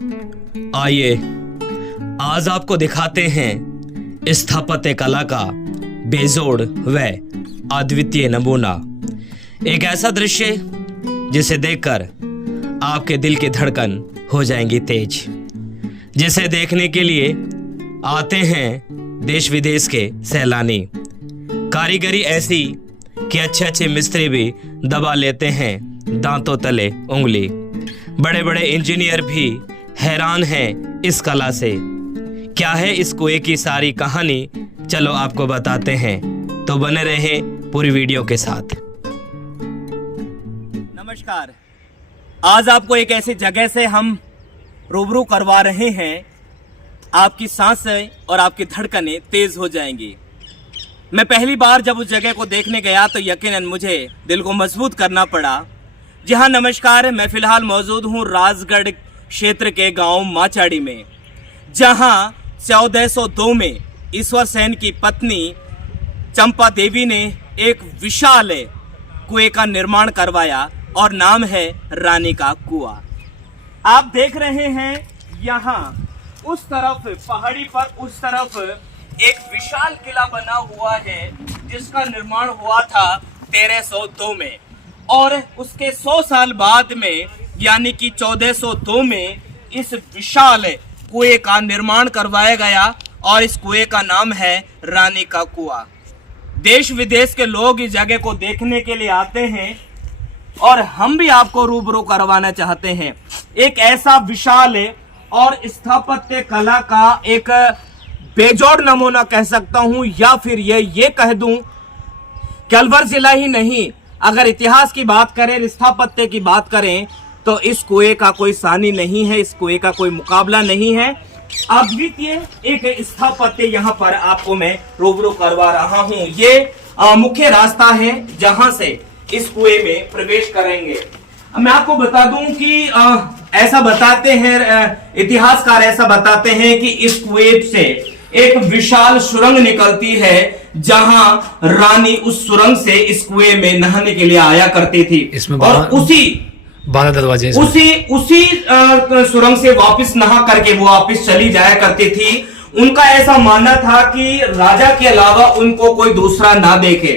आइए आज आपको दिखाते हैं स्थापत्य कला का बेजोड़ व अद्वितीय नमूना। एक ऐसा दृश्य जिसे देखकर आपके दिल की धड़कन हो जाएंगी तेज, जिसे देखने के लिए आते हैं देश विदेश के सैलानी। कारीगरी ऐसी कि अच्छे अच्छे मिस्त्री भी दबा लेते हैं दांतों तले उंगली। बड़े बड़े इंजीनियर भी हैरान हैं इस कला से। क्या है इस कुएं की सारी कहानी, चलो आपको बताते हैं, तो बने रहें पूरी वीडियो के साथ। नमस्कार, आज आपको एक ऐसी जगह से हम रूबरू करवा रहे हैं, आपकी सांसें और आपकी धड़कनें तेज हो जाएंगी। मैं पहली बार जब उस जगह को देखने गया तो यकीनन मुझे दिल को मजबूत करना पड़ा। जी हाँ, नमस्कार, मैं फिलहाल मौजूद हूँ राजगढ़ क्षेत्र के गांव माचाड़ी में, जहां 1402 में ईश्वर सेन की पत्नी चंपा देवी ने एक विशाल कुएं का निर्माण करवाया और नाम है रानी का कुआं। आप देख रहे हैं यहाँ उस तरफ पहाड़ी पर उस तरफ एक विशाल किला बना हुआ है, जिसका निर्माण हुआ था 1302 में, और उसके 100 साल बाद में यानी कि 1402 में इस विशाल कुएं का निर्माण करवाया गया और इस कुएं का नाम है रानी का कुआं। देश विदेश के लोग इस जगह को देखने के लिए आते हैं और हम भी आपको रूबरू करवाना चाहते हैं एक ऐसा विशाल और स्थापत्य कला का एक बेजोड़ नमूना कह सकता हूं, या फिर ये कह दूं कि अलवर जिला ही नहीं, अगर इतिहास की बात करें, स्थापत्य की बात करें, तो इस कुएं का कोई सानी नहीं है, इस कुएं का कोई मुकाबला नहीं है। अद्वितीय एक स्थापत्य यहाँ पर आपको मैं रूबरू करवा रहा हूँ। ये मुख्य रास्ता है जहां से इस कुएं में प्रवेश करेंगे। मैं आपको बता दूं कि ऐसा बताते हैं, इतिहासकार ऐसा बताते हैं कि इस कुएं से एक विशाल सुरंग निकलती है, जहां रानी उस सुरंग से इस कुएं में नहाने के लिए आया करती थी। इसमें और उसी 12 दरवाजे, उसी सुरंग से वापस नहा करके वो वापस चली जाया करती थी। उनका ऐसा मानना था कि राजा के अलावा उनको कोई दूसरा ना देखे।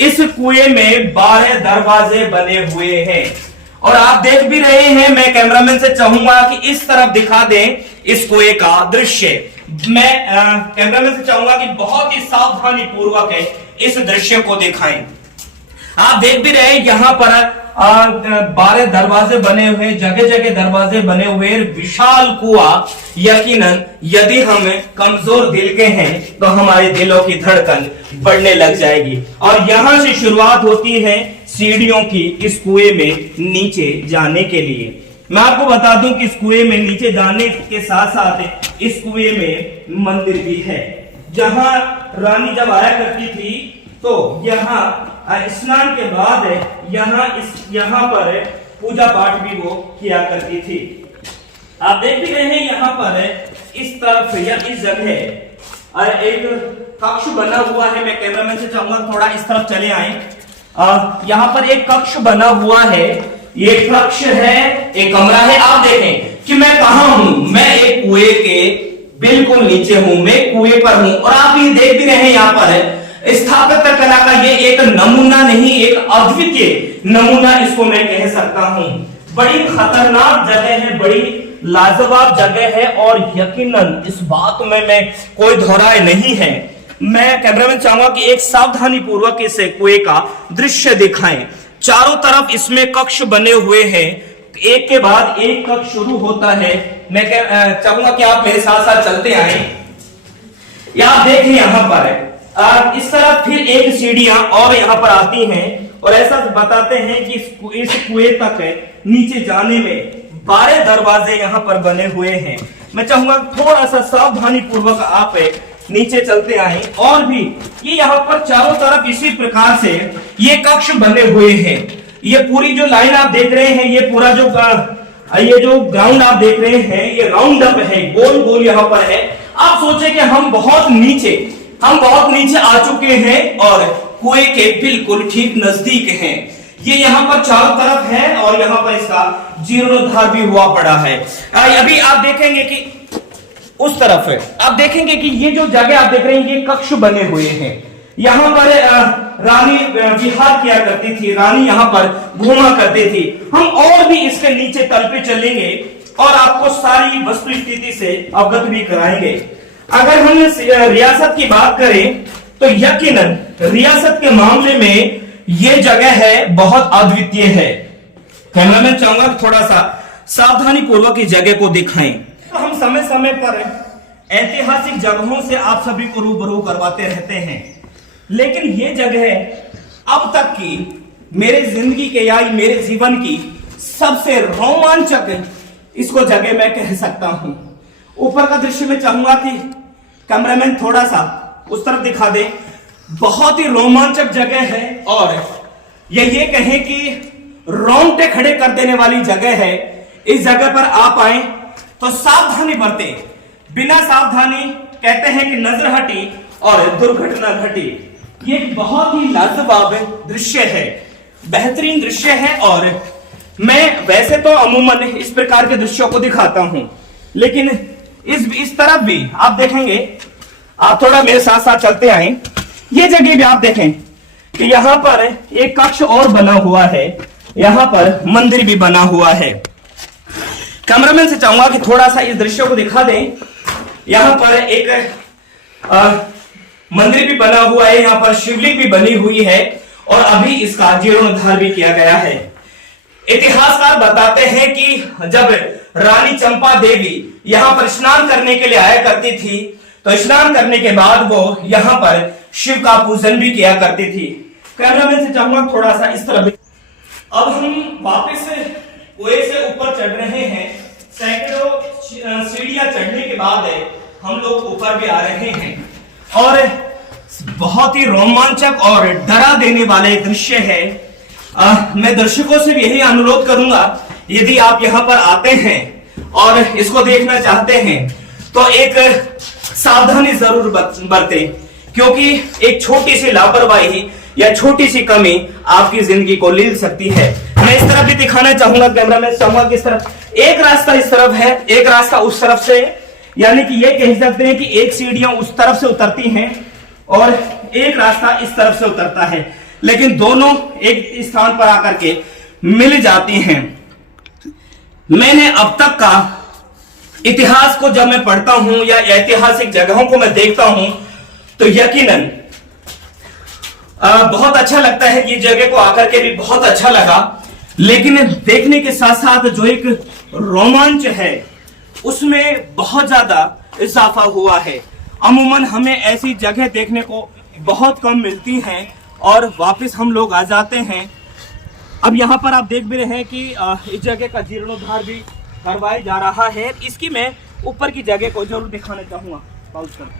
इस कुएं में 12 दरवाजे बने हुए हैं और आप देख भी रहे हैं। मैं कैमरामैन से चाहूंगा कि इस तरफ दिखा दें इस कुएं का दृश्य। मैं कैमरामैन से चाहूंगा कि बहुत ही सावधानी पूर्वक इस दृश्य को दिखाएं। आप देख भी रहे हैं यहाँ पर 12 दरवाजे बने हुए, जगह जगह दरवाजे बने हुए, विशाल कुआं। यकीनन यदि हम कमजोर दिल के हैं तो हमारे दिलों की धड़कन बढ़ने लग जाएगी। और यहां से शुरुआत होती है सीढ़ियों की इस कुएं में नीचे जाने के लिए। मैं आपको बता दूं कि इस कुएं में नीचे जाने के साथ साथ इस कुएं में मंदिर भी है, जहां रानी जब आया करती थी तो यहाँ स्नान के बाद यहाँ पर पूजा पाठ भी वो किया करती थी। आप देख भी रहे हैं यहाँ पर इस तरफ या इस जगह एक कक्ष बना हुआ है। मैं कैमरामैन से चाहूंगा थोड़ा इस तरफ चले आए। यहाँ पर एक कक्ष बना हुआ है, ये कक्ष है, एक कमरा है। आप देखें कि मैं कहां हूं, मैं एक कुएं के बिल्कुल नीचे हूं, मैं कुएं पर हूं। और आप ये देख भी रहे हैं यहाँ पर स्थापत्य कला का ये एक नमूना नहीं, एक अद्वितीय नमूना इसको मैं कह सकता हूं। बड़ी खतरनाक जगह है, बड़ी लाजवाब जगह है और यकीनन इस बात में मैं कोई दोहराए नहीं है। मैं कैमरामैन चाहूंगा कि एक सावधानी पूर्वक इस कुएं का दृश्य दिखाएं। चारों तरफ इसमें कक्ष बने हुए हैं, एक के बाद एक कक्ष शुरू होता है। मैं चाहूंगा कि आप मेरे साथ साथ चलते आए। आप देखें यहाँ पर इस तरफ फिर एक सीढ़ियां और यहाँ पर आती हैं और ऐसा बताते हैं कि इस कुएं तक नीचे जाने में 12 दरवाजे यहाँ पर बने हुए हैं। मैं चाहूंगा थोड़ा सा सावधानी पूर्वक आप नीचे चलते आए। और भी ये यहाँ पर चारों तरफ इसी प्रकार से ये कक्ष बने हुए हैं। ये पूरी जो लाइन आप देख रहे हैं, ये पूरा ये जो ग्राउंड आप देख रहे हैं, ये राउंड अप है, गोल गोल यहाँ पर है। आप सोचे कि हम बहुत नीचे आ चुके हैं और कुएं के बिल्कुल ठीक नजदीक हैं। ये यहाँ पर चारों तरफ है और यहाँ पर इसका जीर्णोद्धार भी हुआ पड़ा है। अभी आप देखेंगे कि उस तरफ है, आप देखेंगे कि ये जो जगह आप देख रहे हैं ये कक्ष बने हुए हैं। यहाँ पर रानी विहार किया करती थी, रानी यहाँ पर घूमा करती थी। हम और भी इसके नीचे तल पे चलेंगे और आपको सारी वस्तु स्थिति से अवगत भी कराएंगे। अगर हम रियासत की बात करें तो यकीनन रियासत के मामले में ये जगह है बहुत अद्वितीय है। कैमरामैन चाहूंगा कि थोड़ा सा सावधानी पूर्वक इस जगह को दिखाएं। तो हम समय समय पर ऐतिहासिक जगहों से आप सभी को रूबरू करवाते रहते हैं, लेकिन ये जगह अब तक की मेरे जिंदगी के या मेरे जीवन की सबसे रोमांचक इसको जगह मैं कह सकता हूं। ऊपर का दृश्य में चाहूंगा कि कैमरामैन थोड़ा सा उस तरफ दिखा दे। बहुत ही रोमांचक जगह है और ये कहें कि रोंगटे खड़े कर देने वाली जगह है। इस जगह पर आप आए तो सावधानी बरतें। बिना सावधानी कहते हैं कि नजर हटी और दुर्घटना घटी। ये बहुत ही लाजवाब दृश्य है, बेहतरीन दृश्य है और मैं वैसे तो अमूमन इस प्रकार के दृश्यों को दिखाता हूं, लेकिन इस तरफ भी आप देखेंगे, आप थोड़ा मेरे साथ साथ चलते आए। ये जगह भी आप देखें कि यहां पर एक कक्ष और बना हुआ है, यहां पर मंदिर भी बना हुआ है। कैमरामैन से चाहूंगा कि थोड़ा सा इस दृश्य को दिखा दें। यहां पर एक मंदिर भी बना हुआ है, यहां पर शिवलिंग भी बनी हुई है और अभी इसका जीर्णोद्धार भी किया गया है। इतिहासकार बताते हैं कि जब रानी चंपा देवी यहां पर स्नान करने के लिए आया करती थी तो स्नान करने के बाद वो यहां पर शिव का पूजन भी किया करती थी। कैमरामैन से चाहूंगा थोड़ा सा इस तरफ। अब हम वापस कुएं से ऊपर चढ़ रहे हैं। सैकड़ों सीढ़ियां चढ़ने के बाद हम लोग ऊपर भी आ रहे हैं और बहुत ही रोमांचक और डरा देने वाले दृश्य है। मैं दर्शकों से भी यही अनुरोध करूंगा, यदि आप यहाँ पर आते हैं और इसको देखना चाहते हैं तो एक सावधानी जरूर बरतें, क्योंकि एक छोटी सी लापरवाही या छोटी सी कमी आपकी जिंदगी को लील सकती है। मैं इस तरफ भी दिखाना चाहूंगा, कैमरामैन चाहूंगा कि इस तरफ एक रास्ता इस तरफ है, एक रास्ता उस तरफ से, यानी कि ये कह सकते हैं कि एक सीढ़ियां उस तरफ से उतरती हैं और एक रास्ता इस तरफ से उतरता है, लेकिन दोनों एक स्थान पर आकर के मिल जाती हैं। मैंने अब तक का इतिहास को जब मैं पढ़ता हूं या ऐतिहासिक जगहों को मैं देखता हूं तो यकीनन बहुत अच्छा लगता है। ये जगह को आकर के भी बहुत अच्छा लगा, लेकिन देखने के साथ साथ जो एक रोमांच है उसमें बहुत ज्यादा इजाफा हुआ है। अमूमन हमें ऐसी जगह देखने को बहुत कम मिलती हैं और वापस हम लोग आ जाते हैं। अब यहाँ पर आप देख भी रहे हैं कि इस जगह का जीर्णोद्धार भी करवाया जा रहा है। इसकी मैं ऊपर की जगह को जरूर दिखाना चाहूंगा। पाउज कर।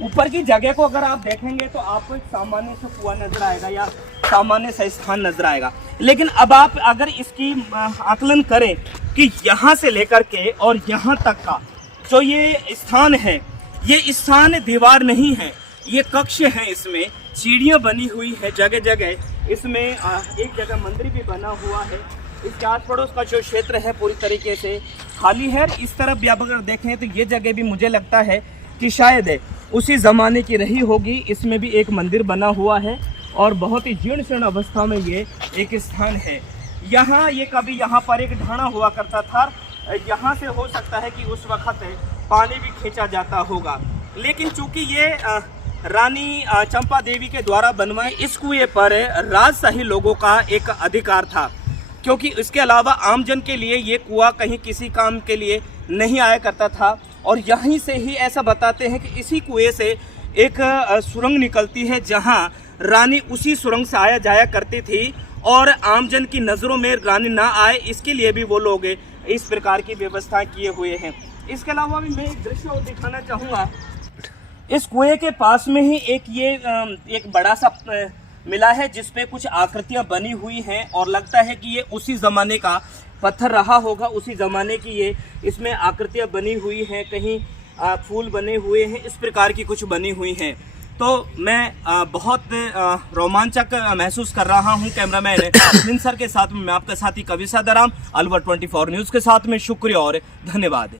ऊपर की जगह को अगर आप देखेंगे तो आपको एक सामान्य सा कुआं नजर आएगा या सामान्य सा स्थान नजर आएगा, लेकिन अब आप अगर इसकी आकलन करें कि यहाँ से लेकर के और यहाँ तक का जो ये स्थान है, ये स्थान दीवार नहीं है, ये कक्ष है। इसमें सीढ़ियाँ बनी हुई है जगह जगह। इसमें एक जगह मंदिर भी बना हुआ है। इसके आस पड़ोस का जो क्षेत्र है पूरी तरीके से खाली है। इस तरफ भी आप अगर देखें तो ये जगह भी मुझे लगता है कि शायद उसी ज़माने की रही होगी। इसमें भी एक मंदिर बना हुआ है और बहुत ही जीर्ण शीर्ण अवस्था में ये एक स्थान है। यहाँ ये कभी यहाँ पर एक ढाणा हुआ करता था, यहाँ से हो सकता है कि उस वक्त पानी भी खींचा जाता होगा, लेकिन चूंकि ये रानी चंपा देवी के द्वारा बनवाए इस कुएं पर राजशाही लोगों का एक अधिकार था, क्योंकि इसके अलावा आमजन के लिए ये कुआं कहीं किसी काम के लिए नहीं आया करता था। और यहीं से ही ऐसा बताते हैं कि इसी कुएं से एक सुरंग निकलती है, जहां रानी उसी सुरंग से आया जाया करती थी और आमजन की नज़रों में रानी ना आए, इसके लिए भी वो लोग इस प्रकार की व्यवस्था किए हुए हैं। इसके अलावा भी मैं एक दृश्य दिखाना चाहूँगा। इस कुएं के पास में ही एक बड़ा सा मिला है जिसपे कुछ आकृतियां बनी हुई हैं और लगता है कि ये उसी ज़माने का पत्थर रहा होगा, उसी ज़माने की ये इसमें आकृतियां बनी हुई हैं, कहीं फूल बने हुए हैं, इस प्रकार की कुछ बनी हुई हैं। तो मैं बहुत रोमांचक महसूस कर रहा हूं। कैमरामैन हिंद सर के साथ में मैं आपका साथी कवि सदाराम, अलवर 24 न्यूज के साथ में शुक्रिया और धन्यवाद।